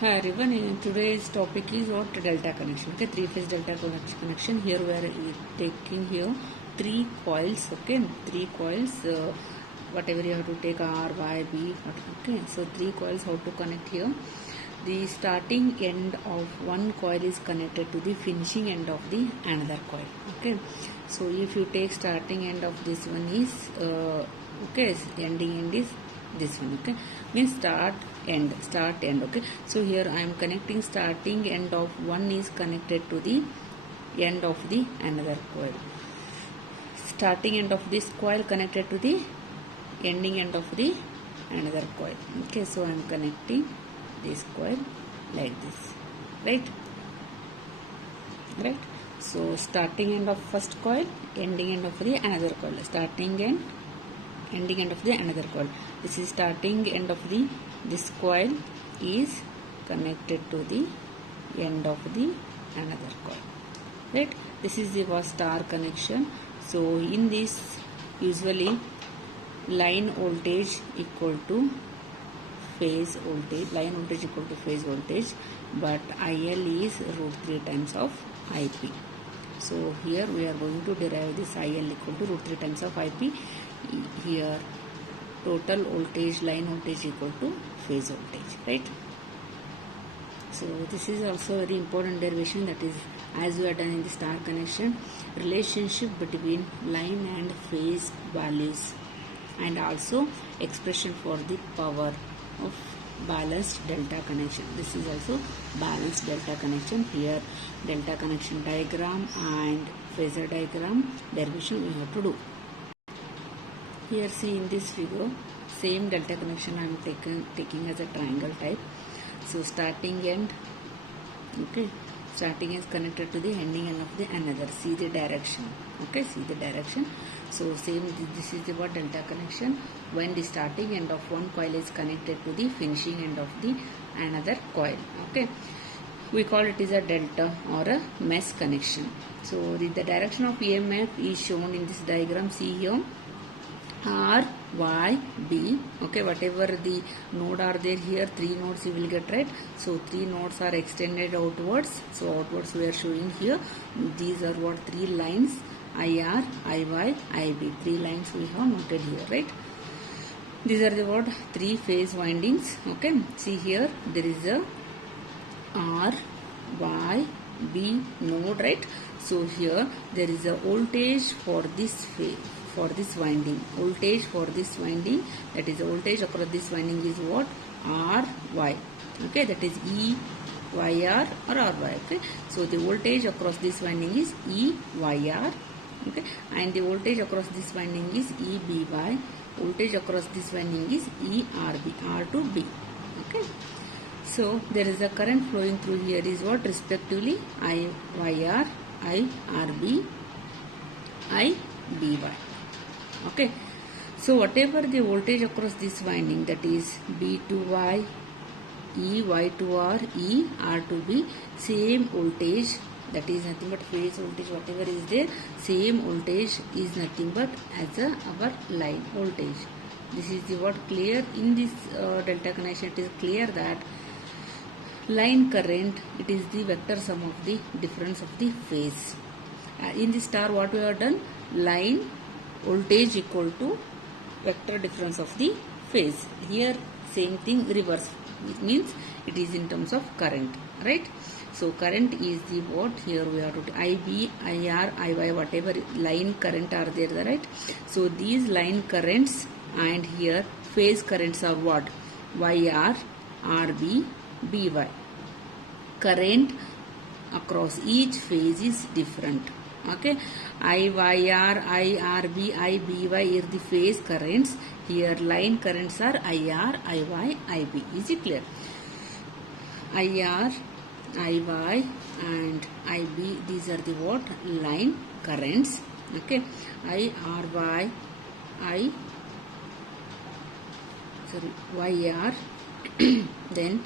Hi everyone, today's topic is what delta connection. Okay, three-phase delta connection. Here we are taking here three coils. Okay, three coils. Whatever you have to take R, Y, B. Okay, so three coils. How to connect here? The starting end of one coil is connected to the finishing end of the another coil. Okay, so if you take starting end of this one is okay, ending end is this one. Okay, means start end. Okay, so here I am connecting starting end of one is connected to the end of the another coil. Starting end of this coil connected to the ending end of the another coil. Okay, so I am connecting this coil like this, right. So starting end of first coil, ending end of the another coil. Starting end, ending end of the another coil. This is starting end of the this coil is connected to the end of the another coil, right. This is the star connection. So in this usually line voltage equal to phase voltage, line voltage equal to phase voltage, but IL is root 3 times of IP. So here we are going to derive this IL equal to root 3 times of IP. Here total voltage, line voltage equal to phase voltage, right. So this is also very important derivation, that is as we are done in the star connection, relationship between line and phase values, and also expression for the power of balanced delta connection. This is also balanced delta connection. Here delta connection diagram and phasor diagram derivation we have to do. Here see in this figure, same delta connection I am taking as a triangle type. So starting end, okay, starting is connected to the ending end of the another. See the direction, okay, see the direction. So same, this is the delta connection when the starting end of one coil is connected to the finishing end of the another coil. Okay, we call it is a delta or a mesh connection. So the direction of EMF is shown in this diagram. See here, R, Y, B. Okay, whatever the node are there here, three nodes you will get, right. So three nodes are extended outwards. So outwards we are showing here. These are what three lines: IR, IY, IB. Three lines we have noted here, right. These are the what three phase windings. Okay, see here there is a R, Y, B node, right. So here there is a voltage for this phase, for this winding, voltage for this winding, that is the voltage across this winding is what, R, Y. Okay, that is E, YR or RY. Okay, so the voltage across this winding is E, YR. Okay, and the voltage across this winding is E, BY. Voltage across this winding is E, RB, R to B. Okay, so there is a current flowing through here is what, respectively IYR, IRB, IBY. Okay, so whatever the voltage across this winding, that is B to Y, E, Y to R, E, R to B, same voltage, that is nothing but phase voltage, whatever is there, same voltage is nothing but as our line voltage. This is the what clear in this delta connection. It is clear that line current, it is the vector sum of the difference of the phase. In the star what we have done, line voltage equal to vector difference of the phase. Here same thing reverse, it means it is in terms of current, right. So current is the what, here we have to IB, IR, IY, whatever line current are there, right. So these line currents and here phase currents are what, YR, RB, BY. Current across each phase is different. Okay, IYR, IRB, IBY are the phase currents. Here line currents are IR, IY, IB. Is it clear? IR, IY and IB, these are the what, line currents. Okay, IRY, YR, then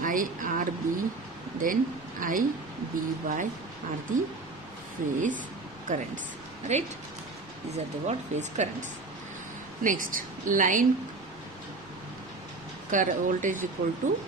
IRB, then IBY are the phase currents, right. These are the what, phase currents. Next, line voltage equal to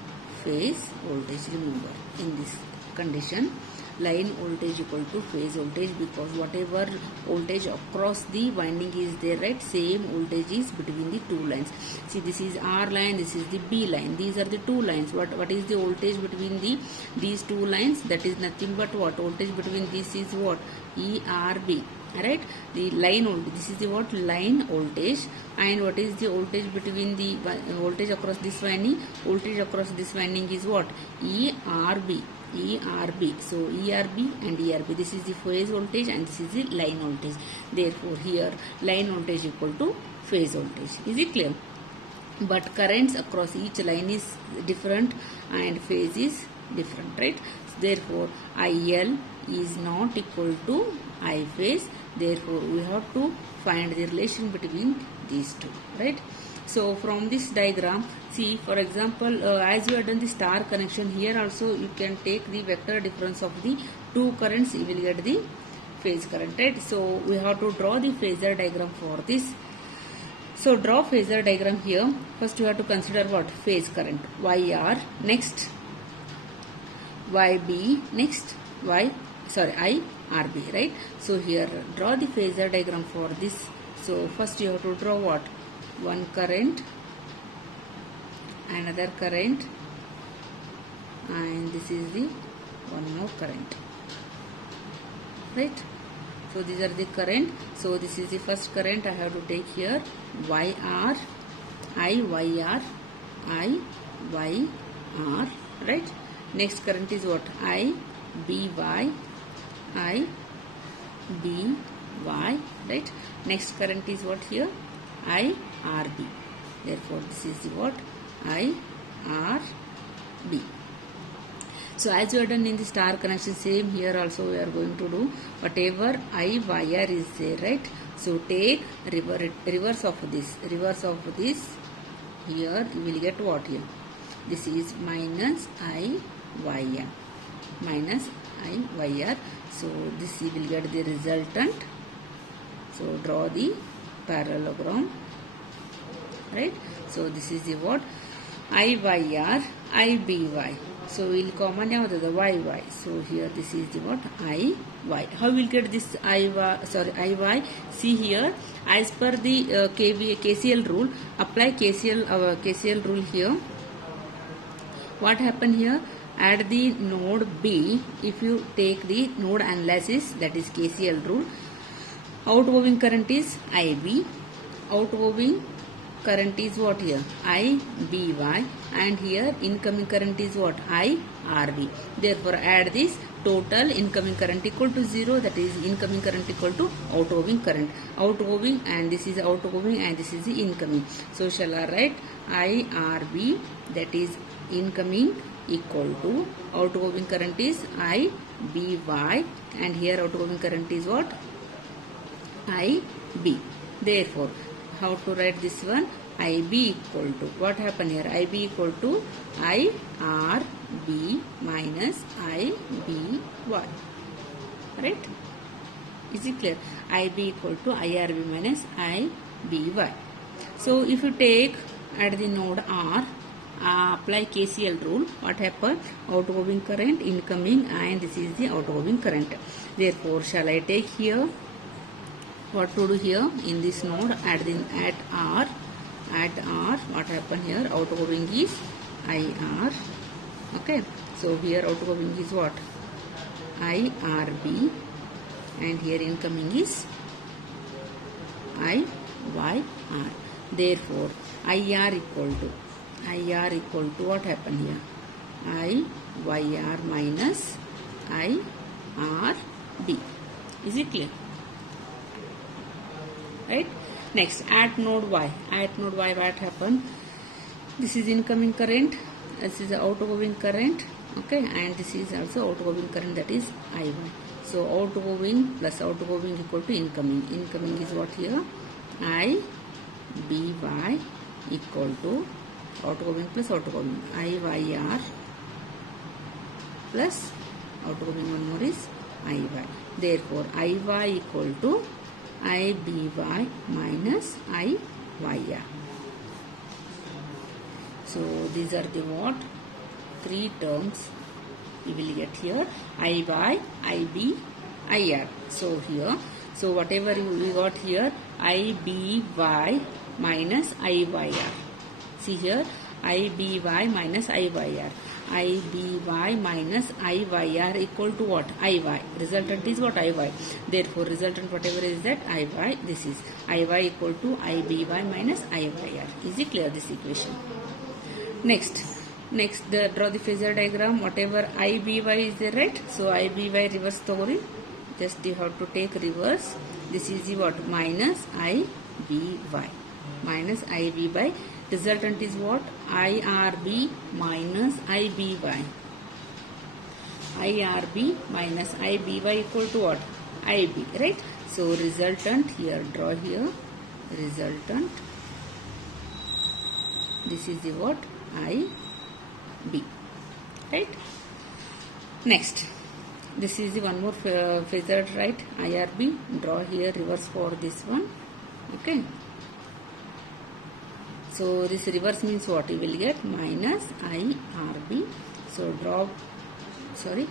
phase voltage. Remember, in this condition, line voltage equal to phase voltage, because whatever voltage across the winding is there, right, same voltage is between the two lines. See, this is R line, this is the B line, these are the two lines. What is the voltage between these two lines? That is nothing but what? Voltage between this is what? ERB, right? The line voltage, this is the what? Line voltage. And what is the voltage between the voltage across this winding? Voltage across this winding is what? ERB. So ERB and ERB, this is the phase voltage and this is the line voltage. Therefore here line voltage equal to phase voltage. Is it clear? But currents across each line is different and phase is different, right? Therefore IL is not equal to I phase. Therefore we have to find the relation between these two, right? So from this diagram, see, for example, as you have done the star connection, here also you can take the vector difference of the two currents, you will get the phase current, right? So we have to draw the phasor diagram for this. So draw phasor diagram here. First you have to consider what? Phase current, YR, next YB, next IRB, right? So here draw the phasor diagram for this. So first you have to draw what? One current, another current, and this is the one more current, right? So these are the current. So this is the first current I have to take here, YR, IYR, IYR, right? Next current is what? IBY, IBY, right? Next current is what here? IRB. Therefore this is the what? IRB. So as you have done in the star connection, same here also we are going to do whatever IYR is there, right? So take reverse of this. Reverse of this, here you will get what here? This is minus IYR. Minus IYR. So this you will get the resultant. So draw the parallelogram, right? So this is the what? IYR, IBY. So we will common out the YY. So here this is the what? IY. How we will get this IY? See here, as per the KCL rule, apply KCL rule here. What happened here? At the node B, if you take the node analysis, that is KCL rule, outgoing current is IB, outgoing current is what here? IBY, and here incoming current is what? IRB. Therefore add this, total incoming current equal to 0, that is incoming current equal to outgoing current. Outgoing, and this is outgoing, and this is the incoming. So shall I write IRB, that is incoming, equal to outgoing current is IBY, and here outgoing current is what? IB. Therefore, how to write this one? IB equal to, what happened here? IB equal to IRB minus IBY. Right? Is it clear? IB equal to IRB minus IBY. So if you take at the node R, apply KCL rule, what happened? Outgoing current, incoming, and this is the outgoing current. Therefore, shall I take here? What to do here in this node? At R, what happened here? Outgoing is IR. Okay, so here outgoing is what? IRB, and here incoming is IYR. Therefore, IR equal to what happened here? IYR minus IRB. Is it clear? Right? Next, at node Y. At node Y, what happened? This is incoming current, this is outgoing current, okay, and this is also outgoing current, that is IY. So outgoing plus outgoing equal to incoming. Incoming is what here? IBY equal to outgoing plus outgoing, IYR plus outgoing one more is IY. Therefore, IY equal to IBY minus IYR. So these are the what? three terms, you will get here IY, IB, IR. So here, so whatever we got here, IBY minus IYR. See here, IBY minus IYR. IBY minus IYR equal to what? IY. Resultant is what? IY. Therefore, resultant whatever is that IY, this is IY equal to IBY minus IYR. Is it clear, this equation? Next, draw the phasor diagram. Whatever IBY is there, right? So IBY reverse story. Just you have to take reverse. This is the what? Minus IBY. Minus IBY. Resultant is what? IRB minus IBY. IRB minus IBY equal to what? IB, right? So resultant here, draw here. Resultant. This is the what? IB, right? Next, this is the one more phasor, right? IRB. Draw here reverse for this one. Okay. So this reverse means what? You will get minus IRB. So draw, sorry.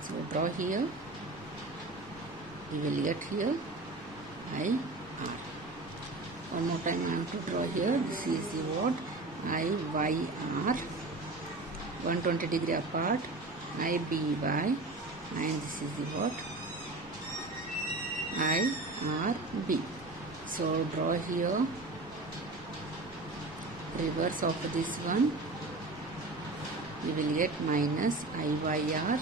So draw here. You will get here IR. One more time I am to draw here. This is the what? IYR. 120 degree apart. IBY. And this is the what? IRB. So draw here reverse of this one. You will get minus IYR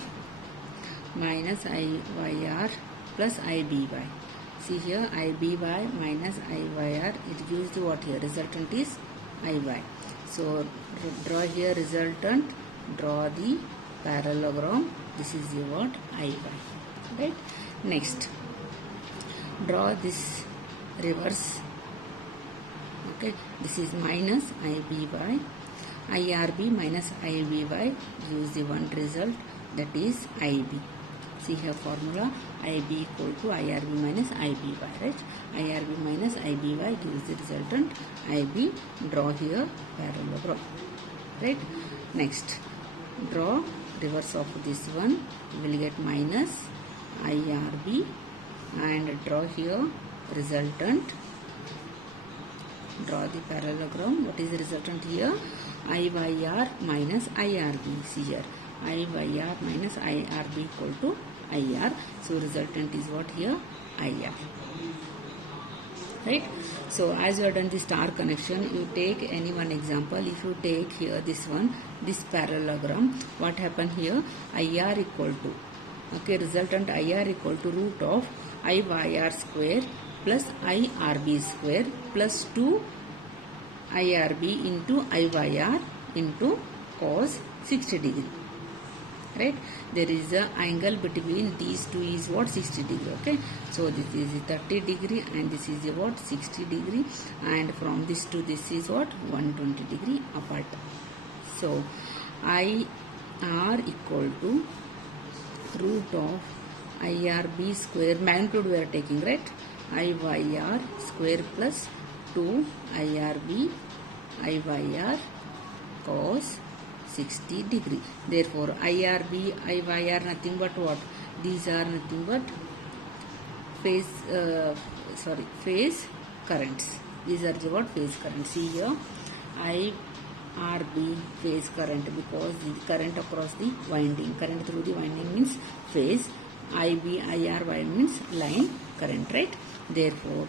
minus IYR plus IBY. See here, IBY minus IYR, it gives the what here? Resultant is IY. So draw here resultant, draw the parallelogram. This is the what? IY. Right? Next, draw this reverse. Okay, this is minus IBY. IRB minus IBY gives the one result, that is IB. See here formula, IB equal to IRB minus IBY, right? IRB minus IBY gives the resultant IB. Draw here parallelogram, right? Next, draw reverse of this one. You will get minus IRB and draw here resultant. Draw the parallelogram. What is the resultant here? IYR minus IRB. See here, IYR minus IRB equal to IR. So resultant is what here? IR. Right? So as you have done the star connection, you take any one example. If you take here this one, this parallelogram, what happened here? IR equal to, okay, resultant IR equal to root of IYR square plus IRB square plus 2 IRB into IYR into cos 60 degree. Right? There is an angle between these two is what? 60 degree. Okay. So this is 30 degree and this is what? 60 degree, and from this to this is what? 120 degree apart. So IR equal to root of IRB square, magnitude we are taking, right? IYR square plus 2 IRB IYR cos 60 degree. Therefore, IRB, IYR nothing but what? These are nothing but phase currents. These are the what? Phase currents. See here, IRB phase current, because the current across the winding, current through the winding means phase. IB, IRY means line current, right? Therefore,